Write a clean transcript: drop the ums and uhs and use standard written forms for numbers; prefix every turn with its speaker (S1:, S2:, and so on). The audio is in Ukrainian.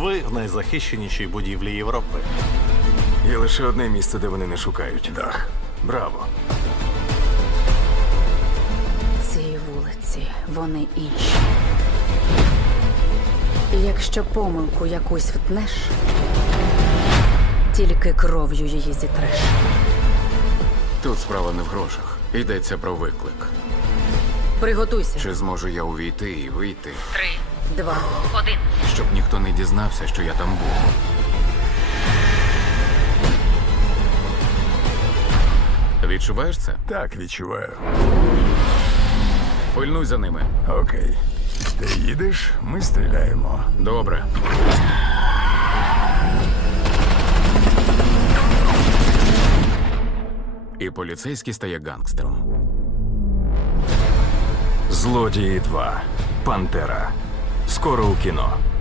S1: Ви в найзахищенішій будівлі Європи.
S2: Є лише одне місце, де вони не шукають. Дах. Браво.
S3: Ці вулиці, вони інші. І якщо помилку якусь втнеш, тільки кров'ю її зітреш.
S4: Тут справа не в грошах. Йдеться про виклик.
S3: Приготуйся.
S4: Чи зможу я увійти і вийти,
S3: 3, 2, 1.
S4: щоб ніхто не дізнався, що я там був? Відчуваєш це?
S2: Так, відчуваю.
S4: Пильнуй за ними.
S2: Окей. Ти їдеш, ми стріляємо.
S4: Добре. І поліцейський стає гангстером.
S2: Злодії 2. Пантера. Скоро у кіно.